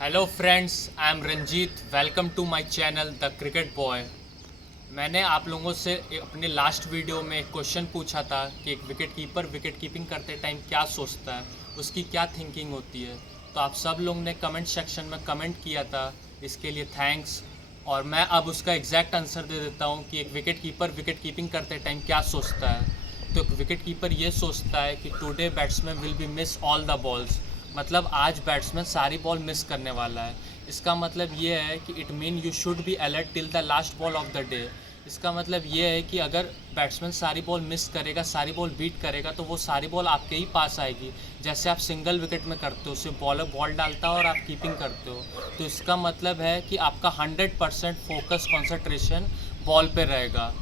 Hello friends, I am Ranjit. Welcome to my channel the cricket boy. मैंने आप लोगों से अपने लास्ट वीडियो में एक क्वेश्चन पूछा था कि एक विकेट कीपर विकेट कीपिंग करते टाइम क्या सोचता है, उसकी क्या थिंकिंग होती है। तो आप सब लोगों ने कमेंट सेक्शन में कमेंट किया था, इसके लिए थैंक्स। और मैं अब उसका एग्जैक्ट आंसर दे देता हूँ कि एक विकेट कीपर विकेट कीपिंग करते टाइम क्या सोचता है। तो एक विकेट कीपर ये सोचता है कि today batsman will be miss all the balls, मतलब आज बैट्समैन सारी बॉल मिस करने वाला है। इसका मतलब ये है कि it mean you should be alert till the last ball of the day. इसका मतलब ये है कि अगर बैट्समैन सारी बॉल मिस करेगा, सारी बॉल बीट करेगा, तो वो सारी बॉल आपके ही पास आएगी। जैसे आप सिंगल विकेट में करते हो, सिर्फ बॉलर बॉल डालता है और आप कीपिंग करते हो, तो इसका मतलब है कि आपका 100% फोकस कॉन्सेंट्रेशन बॉल पे रहेगा।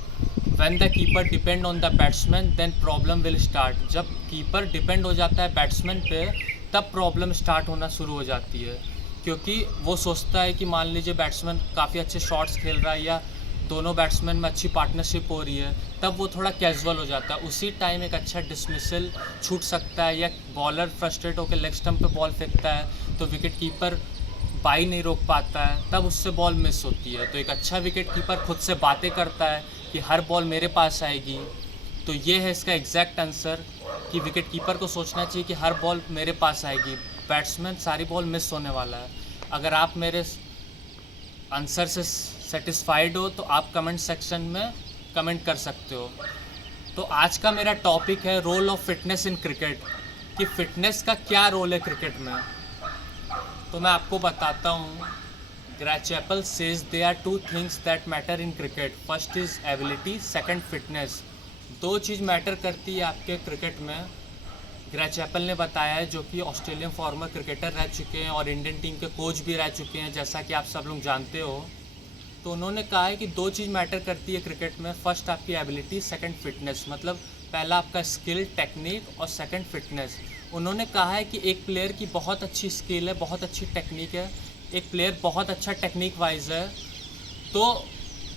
When the keeper depend on the batsman, then problem will start। जब कीपर डिपेंड हो जाता है बैट्समैन पे, तब प्रॉब्लम स्टार्ट होना शुरू हो जाती है। क्योंकि वो सोचता है कि मान लीजिए बैट्समैन काफ़ी अच्छे शॉट्स खेल रहा है या दोनों बैट्समैन में अच्छी पार्टनरशिप हो रही है, तब वो थोड़ा कैजुअल हो जाता है। उसी टाइम एक अच्छा डिसमिसल छूट सकता है, या बॉलर फ्रस्ट्रेट होकर लेग स्टंप पे बॉल फेंकता है, तो विकेट कीपर बाई नहीं रोक पाता है, तब उससे बॉल मिस होती है। तो एक अच्छा विकेट कीपर खुद से बातें करता है कि हर बॉल मेरे पास आएगी। तो ये है इसका एग्जैक्ट आंसर कि विकेट कीपर को सोचना चाहिए कि हर बॉल मेरे पास आएगी, बैट्समैन सारी बॉल मिस होने वाला है। अगर आप मेरे आंसर से सेटिस्फाइड हो तो आप कमेंट सेक्शन में कमेंट कर सकते हो। तो आज का मेरा टॉपिक है role of fitness in cricket, कि फिटनेस का क्या रोल है क्रिकेट में। तो मैं आपको बताता हूँ। Greg Chappell says there are two things that matter in cricket. First is ability, second fitness। दो चीज़ मैटर करती है आपके क्रिकेट में। ग्रेग चैपल ने बताया है, जो कि ऑस्ट्रेलियन फॉर्मर क्रिकेटर रह चुके हैं और इंडियन टीम के कोच भी रह चुके हैं, जैसा कि आप सब लोग जानते हो। तो उन्होंने कहा है कि दो चीज़ मैटर करती है क्रिकेट में। फर्स्ट आपकी एबिलिटी, सेकंड फिटनेस। मतलब पहला आपका स्किल टेक्निक और सेकंड फिटनेस। उन्होंने कहा है कि एक प्लेयर की बहुत अच्छी स्किल है, बहुत अच्छी टेक्निक है, एक प्लेयर बहुत अच्छा टेक्निक वाइज है, तो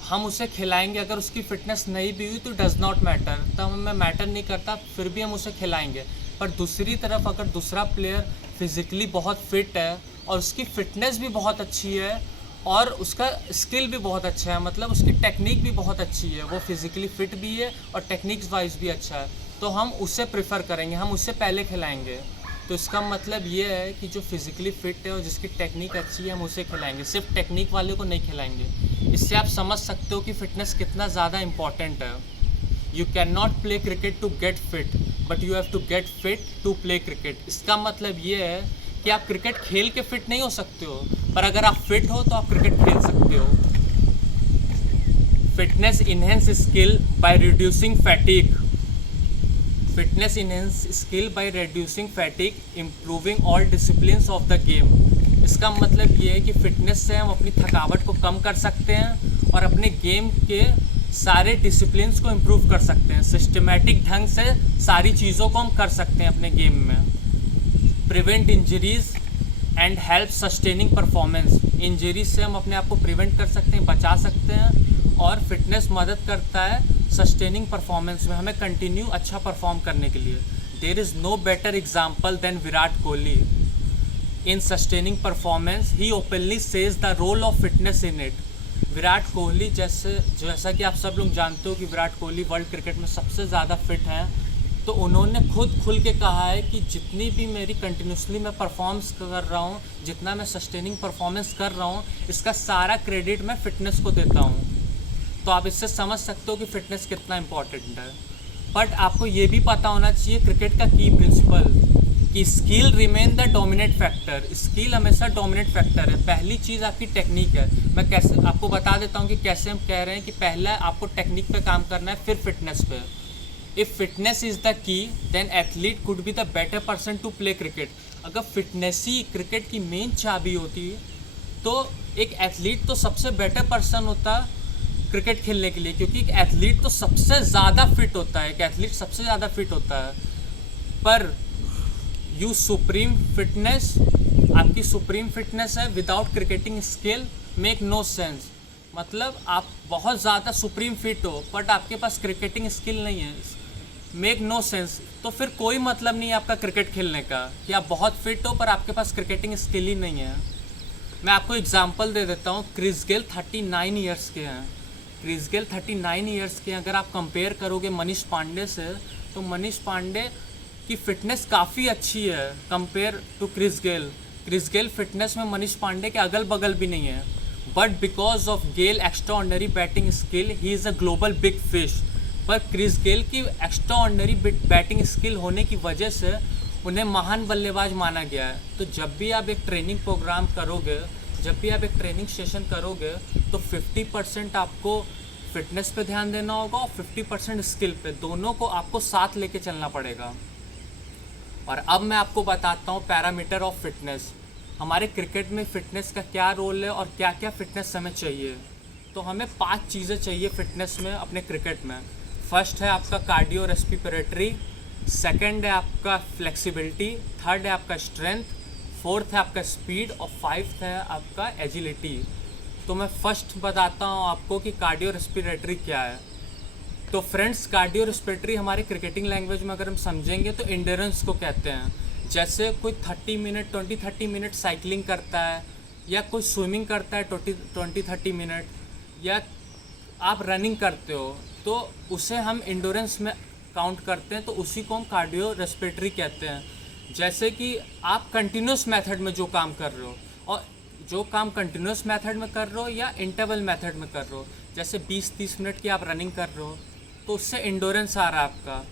हम उसे खिलाएंगे। अगर उसकी फ़िटनेस नहीं भी हुई तो डज़ नॉट मैटर, तब हमें मैटर नहीं करता, फिर भी हम उसे खिलाएंगे। पर दूसरी तरफ अगर दूसरा प्लेयर फिज़िकली बहुत फिट है और उसकी फ़िटनेस भी बहुत अच्छी है और उसका स्किल भी बहुत अच्छा है, मतलब उसकी टेक्निक भी बहुत अच्छी है, वो फिज़िकली फ़िट भी है और टेक्निक्स वाइज भी अच्छा है, तो हम उसे प्रेफर करेंगे, हम उससे पहले खिलाएंगे। तो इसका मतलब ये है कि जो फिज़िकली फ़िट है और जिसकी टेक्निक अच्छी है, हम उसे खिलाएंगे, सिर्फ टेक्निक वाले को नहीं खिलाएंगे। इससे आप समझ सकते हो कि फ़िटनेस कितना ज़्यादा इम्पॉर्टेंट है। You can not play cricket to get fit, but you have to get fit to play cricket. इसका मतलब ये है कि आप क्रिकेट खेल के फिट नहीं हो सकते हो, पर अगर आप फिट हो तो आप क्रिकेट खेल सकते हो। Fitness enhance skill by reducing fatigue. Fitness enhance skill by reducing fatigue, improving all disciplines of the game. इसका मतलब ये है कि फ़िटनेस से हम अपनी थकावट को कम कर सकते हैं और अपने गेम के सारे डिसिप्लिन्स को इम्प्रूव कर सकते हैं। सिस्टमेटिक ढंग से सारी चीज़ों को हम कर सकते हैं अपने गेम में। Prevent injuries and help sustaining performance. Injuries से हम अपने आप को प्रिवेंट कर सकते हैं, बचा सकते हैं, और फिटनेस मदद करता है सस्टेनिंग परफॉर्मेंस में, हमें कंटिन्यू अच्छा परफॉर्म करने के लिए। There is no better example than Virat Kohli in sustaining performance. He openly says the role of fitness in it. Virat Kohli जैसा कि आप सब लोग जानते हो कि विराट कोहली वर्ल्ड क्रिकेट में सबसे ज़्यादा फिट हैं, तो उन्होंने खुद खुल के कहा है कि जितनी भी मेरी कंटिन्यूसली मैं परफॉर्म्स कर रहा हूँ, जितना मैं सस्टेनिंग परफॉर्मेंस कर रहा हूँ, इसका सारा क्रेडिट मैं फ़िटनेस को देता हूँ। तो आप इससे समझ सकते हो कि फ़िटनेस कितना इम्पॉर्टेंट है। बट आपको ये भी पता होना चाहिए क्रिकेट का की प्रिंसिपल, कि skill remain the dominate factor. Skill हमेशा डोमिनेट फैक्टर है। पहली चीज़ आपकी टेक्निक है। मैं कैसे आपको बता देता हूँ कि कैसे हम कह रहे हैं कि पहला आपको टेक्निक पे काम करना है, फिर फिटनेस पे। If fitness is the key, then athlete could be the better person to play cricket. अगर फिटनेस ही क्रिकेट की मेन चाबी होती तो एक एथलीट तो सबसे बेटर पर्सन होता क्रिकेट खेलने के लिए, क्योंकि एक एथलीट तो सबसे ज़्यादा फिट होता है, एक एथलीट सबसे ज़्यादा फिट होता है। पर यू सुप्रीम फिटनेस, आपकी सुप्रीम फिटनेस है without cricketing skill make no sense. मतलब आप बहुत ज़्यादा सुप्रीम फिट हो बट आपके पास क्रिकेटिंग स्किल नहीं है, मेक नो सेंस। तो फिर कोई मतलब नहीं है आपका क्रिकेट खेलने का, कि आप बहुत फिट हो पर आपके पास क्रिकेटिंग स्किल ही नहीं है। मैं आपको एग्जांपल दे देता हूँ। क्रिस गेल 39 इयर्स के हैं। क्रिस गेल 39 इयर्स के हैं। अगर आप कंपेयर करोगे मनीष पांडे से, तो मनीष पांडे की फ़िटनेस काफ़ी अच्छी है compare to Chris Gayle. Chris Gayle fitness में मनीष पांडे के अगल बगल भी नहीं है, but because of Gayle extraordinary batting skill he is a global big fish. पर क्रिस गेल की एक्स्ट्राऑर्डिनरी बैटिंग स्किल होने की वजह से उन्हें महान बल्लेबाज माना गया है। तो जब भी आप एक ट्रेनिंग प्रोग्राम करोगे, जब भी आप एक ट्रेनिंग सेशन करोगे, तो 50% आपको फिटनेस पे ध्यान देना होगा और 50% स्किल पे, दोनों को आपको साथ लेके चलना पड़ेगा। और अब मैं आपको बताता हूँ पैरामीटर ऑफ फिटनेस। हमारे क्रिकेट में फ़िटनेस का क्या रोल है और क्या क्या फ़िटनेस हमें चाहिए। तो हमें 5 चीज़ें चाहिए फ़िटनेस में अपने क्रिकेट में। फर्स्ट है आपका कार्डियो रेस्पिरेटरी, सेकंड है आपका फ्लेक्सिबिलिटी, थर्ड है आपका स्ट्रेंथ, फोर्थ है आपका स्पीड और फाइव्थ है आपका एजिलिटी। तो मैं फर्स्ट बताता हूँ आपको कि कार्डियो रेस्पिरेटरी क्या है। तो फ्रेंड्स, कार्डियो रेस्पिरेटरी हमारे क्रिकेटिंग लैंग्वेज में अगर हम समझेंगे तो एंड्योरेंस को कहते हैं। जैसे कोई 20-30 मिनट साइकिलिंग करता है, या कोई स्विमिंग करता है 20-30 मिनट, या आप रनिंग करते हो, तो उसे हम एंड्योरेंस में काउंट करते हैं। तो उसी को हम कार्डियो रेस्पिरेटरी कहते हैं। जैसे कि आप कंटिन्यूस मेथड में जो काम कर रहे हो, और जो काम कंटिन्यूस मेथड में कर रहे हो या इंटरवल मेथड में कर रहे हो, जैसे 20-30 मिनट की आप रनिंग कर रहे हो, तो उससे एंड्योरेंस आ रहा है आपका।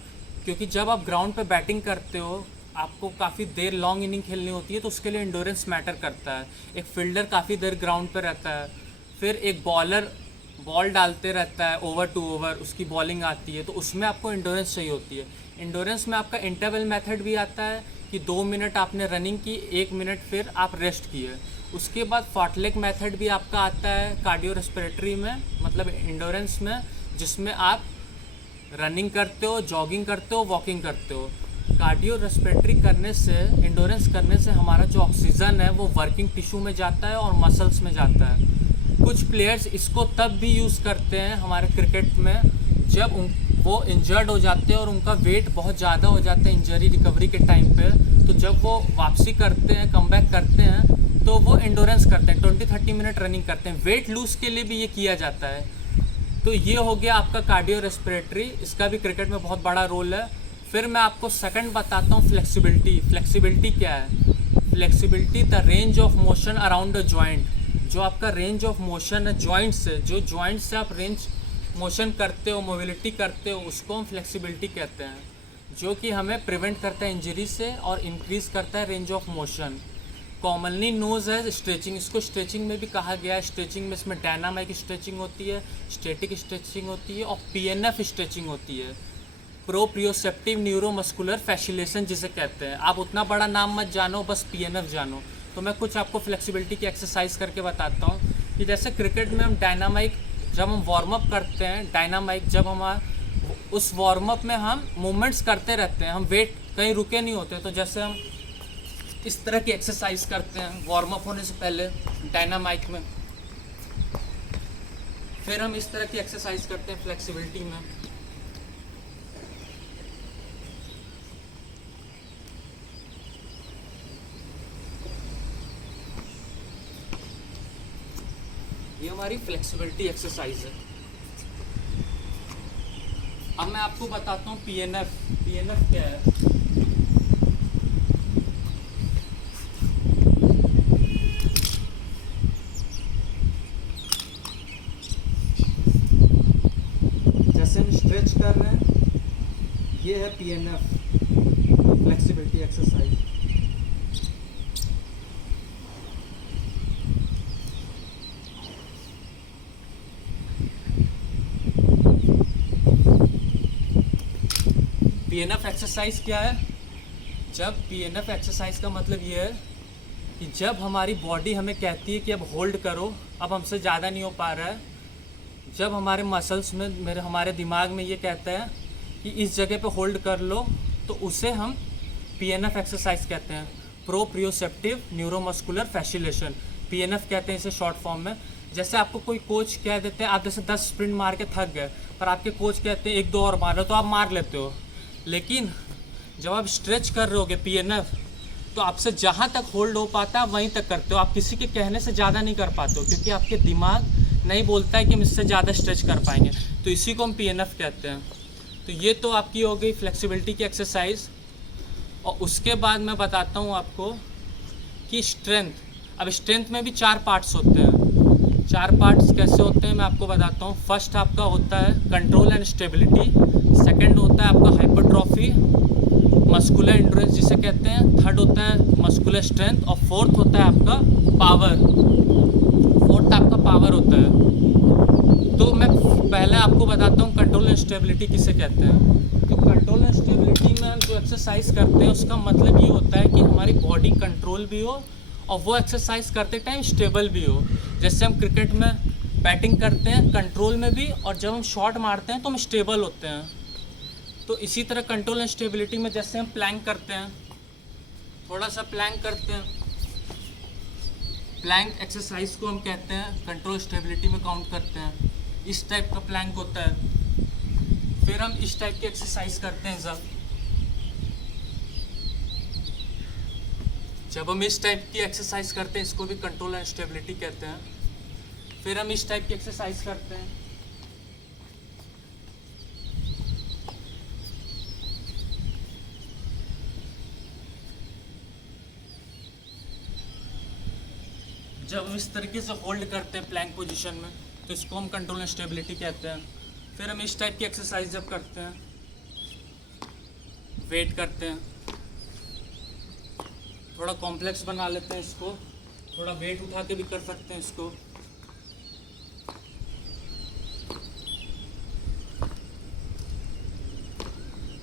क्योंकि जब आप ग्राउंड पे बैटिंग करते हो, आपको काफ़ी देर लॉन्ग इनिंग खेलनी होती है, तो उसके लिए एंड्योरेंस मैटर करता है। एक फील्डर काफ़ी देर ग्राउंड पे रहता है, फिर एक बॉलर बॉल डालते रहता है ओवर टू ओवर, उसकी बॉलिंग आती है, तो उसमें आपको एंड्योरेंस चाहिए होती है। एंड्योरेंस में आपका इंटरवल मेथड भी आता है कि 2 मिनट आपने रनिंग की, 1 मिनट फिर आप रेस्ट किए। उसके बाद फार्टलेग मेथड भी आपका आता है कार्डियो रेस्पिरेटरी में, मतलब एंड्योरेंस में, जिसमें आप रनिंग करते हो, जॉगिंग करते हो, वॉकिंग करते हो। कार्डियो रेस्पिरेटरी करने से, एंड्योरेंस करने से हमारा जो ऑक्सीजन है वो वर्किंग टिश्यू में जाता है और मसल्स में जाता है। कुछ प्लेयर्स इसको तब भी यूज़ करते हैं हमारे क्रिकेट में जब वो इंजर्ड हो जाते हैं और उनका वेट बहुत ज़्यादा हो जाता है इंजरी रिकवरी के टाइम पे। तो जब वो वापसी करते हैं, कमबैक करते हैं, तो वो एंड्योरेंस करते हैं, 20-30 मिनट रनिंग करते हैं। वेट लूज़ के लिए भी ये किया जाता है। तो ये हो गया आपका कार्डियो रेस्पिरेटरी, इसका भी क्रिकेट में बहुत बड़ा रोल है। फिर मैं आपको सेकंड बताता हूँ फ्लेक्सिबिलिटी। फ्लेक्सिबिलिटी क्या है? Flexibility the range of motion around a joint. जो आपका रेंज ऑफ मोशन है जॉइंट से, जो जॉइंट से आप रेंज मोशन करते हो, मोबिलिटी करते हो, उसको हम फ्लेक्सिबिलिटी कहते हैं, जो कि हमें प्रिवेंट करता है इंजरी से और इंक्रीज़ करता है range of motion. Commonly knows है स्ट्रेचिंग, इसको स्ट्रेचिंग में भी कहा गया है। स्ट्रेचिंग में इसमें डायनामिक स्ट्रेचिंग होती है, स्टैटिक स्ट्रेचिंग होती है और पीएनएफ स्ट्रेचिंग होती है, प्रोप्रियोसेप्टिव न्यूरोमस्कुलर फैसिलेशन जिसे कहते हैं। आप उतना बड़ा नाम मत जानो, बस पीएनएफ जानो। तो मैं कुछ आपको फ्लेक्सिबिलिटी की एक्सरसाइज करके बताता हूँ कि जैसे क्रिकेट में हम डायनामाइक, जब हम वार्म अप करते हैं, डायनामाइक जब हम उस वार्म अप में हम मूवमेंट्स करते रहते हैं, हम वेट कहीं रुके नहीं होते। तो जैसे हम इस तरह की एक्सरसाइज करते हैं वार्म अप होने से पहले डायनामाइक में, फिर हम इस तरह की एक्सरसाइज करते हैं फ्लेक्सिबिलिटी में। ये हमारी फ्लेक्सिबिलिटी एक्सरसाइज है। अब मैं आपको बताता हूँ पीएनएफ। पीएनएफ क्या है? जैसे हम स्ट्रेच कर रहे हैं, ये है PNF, flexibility exercise. PNF exercise क्या है? जब पीएनएफ एक्सरसाइज का मतलब ये है कि जब हमारी बॉडी हमें कहती है कि अब होल्ड करो, अब हमसे ज़्यादा नहीं हो पा रहा है, जब हमारे मसल्स में, हमारे दिमाग में ये कहता है कि इस जगह पे होल्ड कर लो, तो उसे हम पीएनएफ एक्सरसाइज कहते हैं, प्रोप्रियोसेप्टिव न्यूरोमस्कुलर फैसिलेशन, पीएनएफ कहते हैं इसे शॉर्ट फॉर्म में। जैसे आपको कोई कोच कह देते हैं, आप जैसे 10 स्प्रिंट मार के थक गए, पर आपके कोच कहते हैं 1-2 और मारो, तो आप मार लेते हो। लेकिन जब आप स्ट्रेच कर रहे होगे पीएनएफ, तो आपसे जहाँ तक होल्ड हो पाता है वहीं तक करते हो, आप किसी के कहने से ज़्यादा नहीं कर पाते हो, क्योंकि आपके दिमाग नहीं बोलता है कि हम इससे ज़्यादा स्ट्रेच कर पाएंगे। तो इसी को हम PNF कहते हैं। तो ये तो आपकी हो गई फ्लेक्सिबिलिटी की एक्सरसाइज। और उसके बाद मैं बताता हूँ आपको कि स्ट्रेंथ। अब स्ट्रेंथ में भी 4 पार्ट्स होते हैं। 4 पार्ट्स कैसे होते हैं मैं आपको बताता हूँ। फर्स्ट आपका होता है कंट्रोल एंड स्टेबिलिटी, सेकंड होता है आपका हाइपरट्रॉफी, मस्कुलर एंड्योरेंस जिसे कहते हैं, थर्ड होता है मस्कुलर स्ट्रेंथ, और फोर्थ होता है आपका पावर। फोर्थ आपका पावर होता है। तो मैं पहले आपको बताता हूँ कंट्रोल एंड स्टेबिलिटी किसे कहते हैं। तो कंट्रोल एंड स्टेबिलिटी में हम जो एक्सरसाइज करते हैं उसका मतलब ये होता है कि हमारी बॉडी कंट्रोल भी हो और वो एक्सरसाइज करते टाइम स्टेबल भी हो। जैसे हम क्रिकेट में बैटिंग करते हैं कंट्रोल में भी, और जब हम शॉट मारते हैं तो हम स्टेबल होते हैं। तो इसी तरह कंट्रोल एंड स्टेबिलिटी में जैसे हम प्लैंक करते हैं, थोड़ा सा प्लैंक करते हैं, प्लैंक एक्सरसाइज को हम कहते हैं कंट्रोल स्टेबिलिटी में काउंट करते हैं। इस टाइप का प्लैंक होता है। फिर हम इस टाइप की एक्सरसाइज करते हैं जब हम इस टाइप की एक्सरसाइज करते हैं, इसको भी कंट्रोल एंड स्टेबिलिटी कहते हैं। फिर हम इस टाइप की एक्सरसाइज करते हैं। जब हम इस तरीके से होल्ड करते हैं प्लैंक पोजीशन में, तो इसको हम कंट्रोल एंड स्टेबिलिटी कहते हैं। फिर हम इस टाइप की एक्सरसाइज जब करते हैं, वेट करते हैं, थोड़ा कॉम्प्लेक्स बना लेते हैं इसको, थोड़ा वेट उठा के भी कर सकते हैं इसको।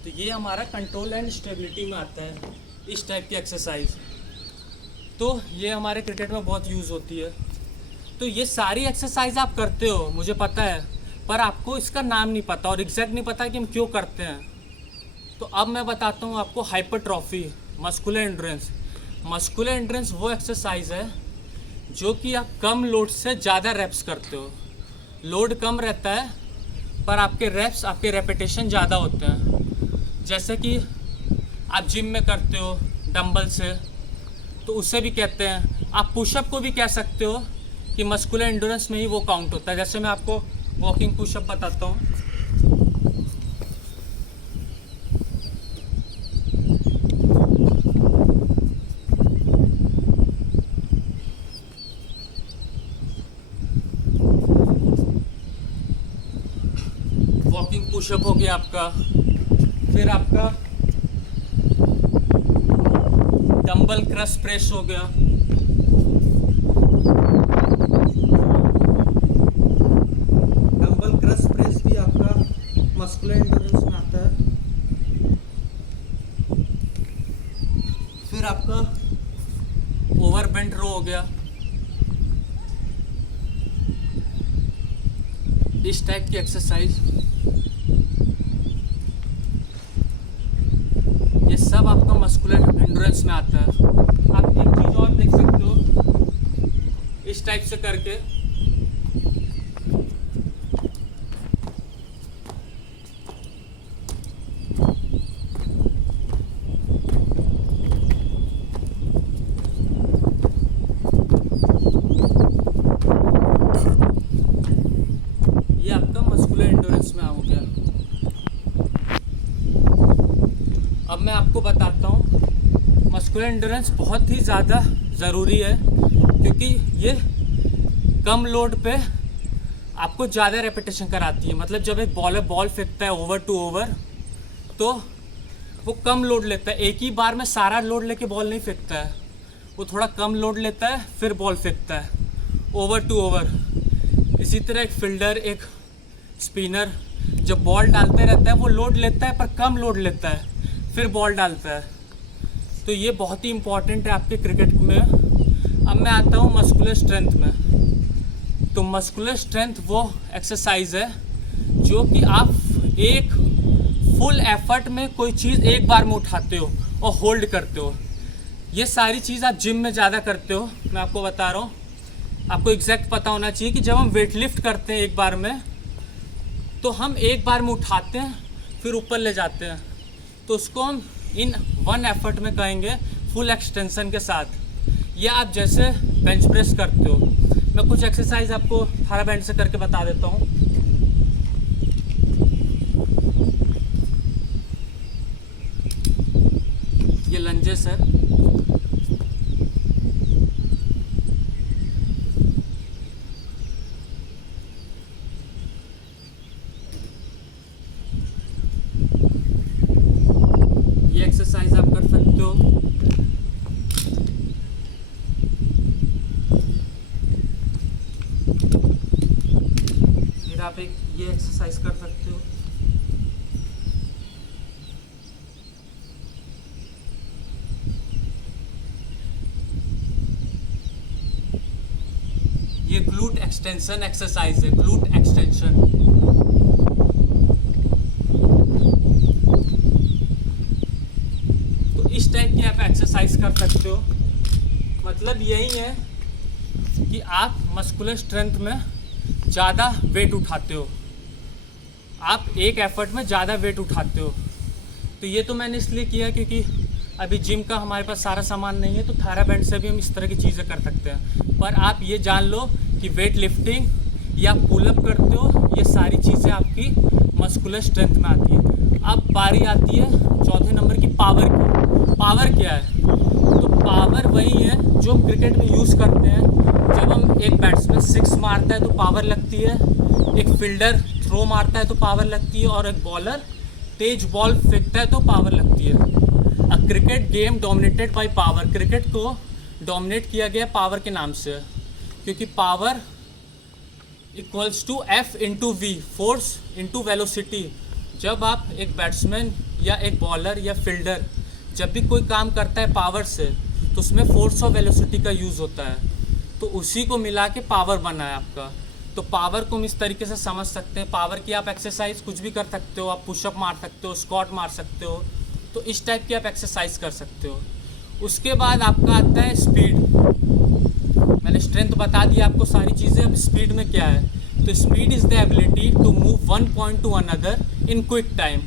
तो ये हमारा कंट्रोल एंड स्टेबिलिटी में आता है, इस टाइप की एक्सरसाइज। तो ये हमारे क्रिकेट में बहुत यूज़ होती है। तो ये सारी एक्सरसाइज आप करते हो मुझे पता है, पर आपको इसका नाम नहीं पता और एग्जैक्ट नहीं पता कि हम क्यों करते हैं। तो अब मैं बताता हूँ आपको hypertrophy, muscular endurance. Muscular endurance वो एक्सरसाइज है जो कि आप कम लोड से ज़्यादा रेप्स करते हो। लोड कम रहता है पर आपके रेप्स, आपके रेपिटेशन ज़्यादा होते हैं। जैसे कि आप जिम में करते हो डंबल से, तो उसे भी कहते हैं। आप पुशअप को भी कह सकते हो कि मस्कुलर एंड्योरेंस में ही वो काउंट होता है। जैसे मैं आपको वॉकिंग पुशअप बताता हूँ। वॉकिंग पुशअप हो गया आपका। फिर आपका डंबल क्रश प्रेस हो गया। डंबल क्रश प्रेस भी आपका मस्कुलर एंड्योरेंस में आता है। फिर आपका ओवरबेंड रो हो गया। इस टाइप की एक्सरसाइज, ये सब आपका मस्कुलर एंड्योरेंस में आता है। आप एक चीज़ और देख सकते हो, इस टाइप से करके ये आपका मस्कुलर एंड्योरेंस में हो गया। अब मैं आपको बताता हूँ, मस्कुलर एंड्योरेंस बहुत ही ज़्यादा ज़रूरी है, क्योंकि ये कम लोड पे आपको ज़्यादा रेपिटेशन कराती है। मतलब जब एक बॉलर बॉल फेंकता है ओवर टू ओवर, तो वो कम लोड लेता है। एक ही बार में सारा लोड लेके बॉल नहीं फेंकता है, वो थोड़ा कम लोड लेता है फिर बॉल फेंकता है ओवर टू ओवर। इसी तरह एक फील्डर, एक स्पिनर जब बॉल डालते रहता है वो लोड लेता है पर कम लोड लेता है, फिर बॉल डालता है। तो ये बहुत ही इम्पॉर्टेंट है आपके क्रिकेट में। अब मैं आता हूँ मस्कुलर स्ट्रेंथ में। तो मस्कुलर स्ट्रेंथ वो एक्सरसाइज है जो कि आप एक फुल एफर्ट में कोई चीज़ एक बार में उठाते हो और होल्ड करते हो। ये सारी चीज़ आप जिम में ज़्यादा करते हो, मैं आपको बता रहा हूँ। आपको एग्जैक्ट पता होना चाहिए कि जब हम वेट लिफ्ट करते हैं एक बार में, तो हम एक बार में उठाते हैं फिर ऊपर ले जाते हैं, तो उसको हम इन वन एफर्ट में कहेंगे फुल एक्सटेंशन के साथ। ये आप जैसे बेंच प्रेस करते हो, मैं कुछ एक्सरसाइज आपको थारा बैंड से करके बता देता हूँ। ये लंजेस है, ये एक्सरसाइज आप कर सकते हो। फिर आप एक ये एक्सरसाइज कर सकते हो। ये ग्लूट एक्सटेंशन एक्सरसाइज है, ग्लूट एक्सटेंशन। तो इस टाइप की आप एक्सरसाइज कर सकते हो। मतलब यही है कि आप मस्कुलर स्ट्रेंथ में ज़्यादा वेट उठाते हो, आप एक एफर्ट में ज़्यादा वेट उठाते हो। तो ये तो मैंने इसलिए किया क्योंकि अभी जिम का हमारे पास सारा सामान नहीं है, तो थारा बैंड से भी हम इस तरह की चीज़ें कर सकते हैं। पर आप ये जान लो कि वेट लिफ्टिंग या पुलअप करते हो, ये सारी चीज़ें आपकी मस्कुलर स्ट्रेंथ में आती है। अब बारी आती है चौथे नंबर की, पावर की। पावर क्या है? तो पावर वही है जो हम क्रिकेट में यूज़ करते हैं। जब हम एक बैट्समैन सिक्स मारता है तो पावर लगती है, एक फील्डर थ्रो मारता है तो पावर लगती है, और एक बॉलर तेज बॉल फेंकता है तो पावर लगती है। A cricket game dominated by power. Cricket को डोमिनेट किया गया पावर के नाम से, क्योंकि power equals to F into V, force into velocity. जब आप एक बैट्समैन या एक बॉलर या फील्डर जब भी कोई काम करता है पावर से, तो उसमें फोर्स और वेलोसिटी का यूज़ होता है। तो उसी को मिला के पावर बना है आपका। तो पावर को हम इस तरीके से समझ सकते हैं। पावर की आप एक्सरसाइज कुछ भी कर सकते हो, आप पुशअप मार सकते हो, स्क्वाट मार सकते हो, तो इस टाइप की आप एक्सरसाइज कर सकते हो। उसके बाद आपका आता है स्पीड। मैंने स्ट्रेंथ बता दिया आपको सारी चीज़ें, अब स्पीड में क्या है? तो speed is the ability to move one point to another in quick time.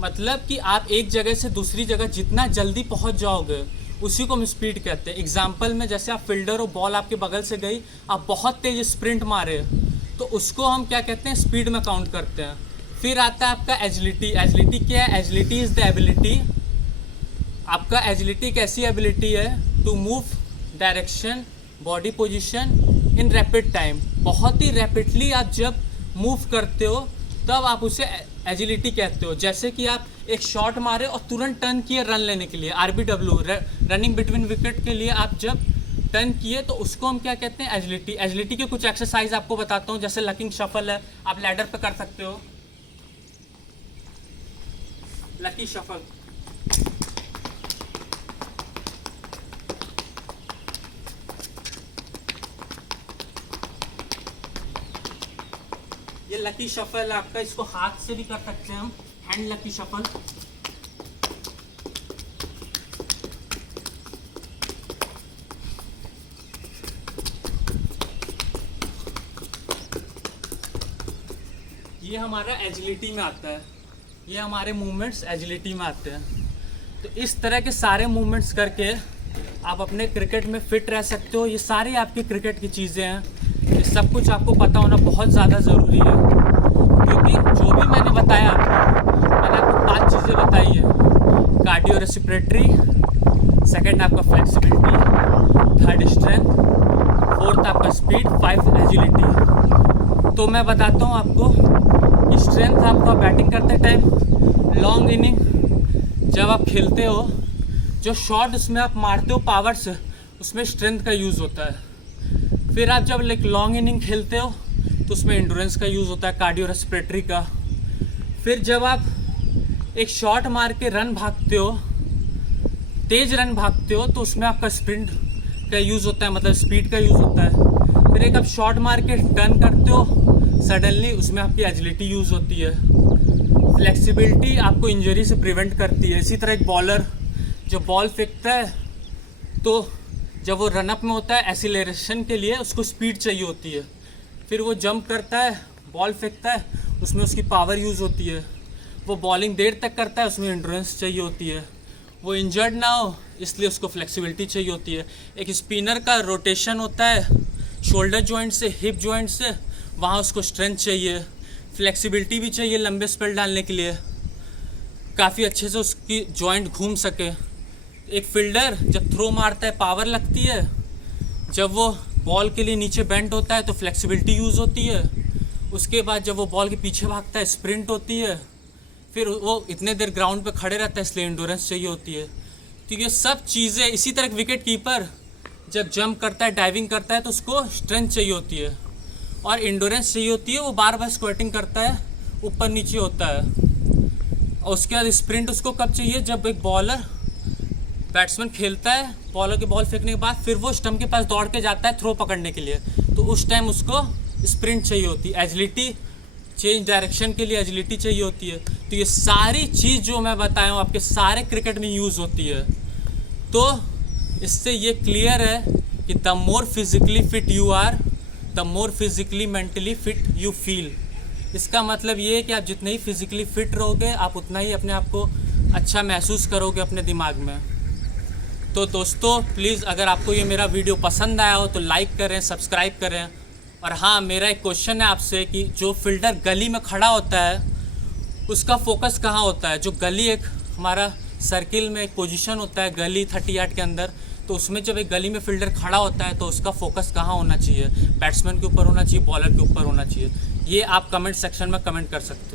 मतलब कि आप एक जगह से दूसरी जगह जितना जल्दी पहुंच जाओगे, उसी को हम स्पीड कहते हैं। एग्जाम्पल में जैसे आप फील्डर हो, बॉल आपके बगल से गई, आप बहुत तेज स्प्रिंट मारे, तो उसको हम क्या कहते हैं? स्पीड में काउंट करते हैं। फिर आता है आपका एजिलिटी। एजिलिटी क्या है? एजिलिटी इज़ द एबिलिटी, आपका एजिलिटी एक ऐसी एबिलिटी है to move direction, body position in rapid time. बहुत ही रैपिडली आप जब मूव करते हो तब आप उसे एजिलिटी कहते हो। जैसे कि आप एक शॉट मारे और तुरंत टर्न किए रन लेने के लिए, RBW रनिंग बिटवीन विकेट के लिए आप जब टर्न किए, तो उसको हम क्या कहते हैं? एजिलिटी। एजिलिटी के कुछ एक्सरसाइज आपको बताता हूँ, जैसे लकिंग शफल है, आप लैडर पे कर सकते हो। लकी शफल, ये लकी शफल है आपका, इसको हाथ से भी कर सकते हैं हम, हैंड लकी शफल। ये हमारा एजिलिटी में आता है, ये हमारे मूवमेंट्स एजिलिटी में आते हैं। तो इस तरह के सारे मूवमेंट्स करके आप अपने क्रिकेट में फिट रह सकते हो। ये सारी आपकी क्रिकेट की चीज़ें हैं, ये सब कुछ आपको पता होना बहुत ज़्यादा ज़रूरी है, क्योंकि जो भी मैंने बताया, मैंने आपको 5 चीज़ें बताई है। कार्डियो रेस्पिरेटरी, सेकंड आपका फ्लेक्सिबिलिटी, थर्ड स्ट्रेंथ, फोर्थ आपका स्पीड, 5 एजिलिटी। तो मैं बताता हूँ आपको, स्ट्रेंथ आपका बैटिंग करते टाइम, लॉन्ग इनिंग जब आप खेलते हो, जो शॉट उसमें आप मारते हो पावर से, उसमें स्ट्रेंथ का यूज़ होता है। फिर आप जब लॉन्ग इनिंग खेलते हो तो उसमें एंड्योरेंस का यूज़ होता है, कार्डियो रेस्पिरेटरी का। फिर जब आप एक शॉट मार के रन भागते हो, तेज रन भागते हो, तो उसमें आपका स्प्रिंट का यूज़ होता है, मतलब स्पीड का यूज़ होता है। फिर एक आप शॉट मार के टर्न करते हो सडनली, उसमें आपकी एजिलिटी यूज़ होती है। फ्लेक्सिबिलिटी आपको इंजरी से प्रिवेंट करती है। इसी तरह एक बॉलर जो बॉल फेंकता है, तो जब वो रनअप में होता है, एक्सीलरेशन के लिए उसको स्पीड चाहिए होती है। फिर वो जंप करता है, बॉल फेंकता है, उसमें उसकी पावर यूज़ होती है। वो बॉलिंग देर तक करता है, उसमें एंड्योरेंस चाहिए होती है। वो इंजर्ड ना हो इसलिए उसको फ्लेक्सिबिलिटी चाहिए होती है। एक स्पिनर का रोटेशन होता है शोल्डर जॉइंट से हिप जॉइंट से, वहाँ उसको स्ट्रेंथ चाहिए, फ्लेक्सिबिलिटी भी चाहिए लंबे स्पेल डालने के लिए, काफ़ी अच्छे से उसकी जॉइंट घूम सके। एक फील्डर जब थ्रो मारता है पावर लगती है, जब वो बॉल के लिए नीचे बेंड होता है तो फ्लेक्सिबिलिटी यूज़ होती है, उसके बाद जब वो बॉल के पीछे भागता है स्प्रिंट होती है, फिर वो इतने देर ग्राउंड पे खड़े रहता है इसलिए एंडोरेंस चाहिए होती है। तो ये सब चीज़ें, इसी तरह विकेट कीपर जब जंप करता है डाइविंग करता है तो उसको स्ट्रेंथ चाहिए होती है और एंडोरेंस चाहिए होती है। वो बार बार स्क्वेटिंग करता है, ऊपर नीचे होता है। और उसके बाद स्प्रिंट उसको कब चाहिए, जब एक बॉलर बैट्समैन खेलता है, बॉलर के बॉल फेंकने के बाद फिर वो स्टंप के पास दौड़ के जाता है थ्रो पकड़ने के लिए, तो उस टाइम उसको स्प्रिंट चाहिए होती है। एजिलिटी, चेंज डायरेक्शन के लिए एजिलिटी चाहिए होती है। तो ये सारी चीज़ जो मैं बताया हूँ आपके सारे क्रिकेट में यूज़ होती है। तो इससे ये क्लियर है कि the more physically fit you are, the more physically mentally fit you feel. इसका मतलब ये है कि आप जितने ही फिजिकली फिट रहोगे आप उतना ही अपने आप को अच्छा महसूस करोगे अपने दिमाग में। तो दोस्तों प्लीज़ अगर आपको ये मेरा वीडियो पसंद आया हो तो लाइक करें, सब्सक्राइब करें। और हाँ, मेरा एक क्वेश्चन है आपसे कि जो फील्डर गली में खड़ा होता है उसका फोकस कहाँ होता है। जो गली एक हमारा सर्किल में एक पोजीशन होता है गली 30 यार्ड के अंदर, तो उसमें जब एक गली में फील्डर खड़ा होता है तो उसका फोकस कहाँ होना चाहिए, बैट्समैन के ऊपर होना चाहिए, बॉलर के ऊपर होना चाहिए। ये आप कमेंट सेक्शन में कमेंट कर सकते हो।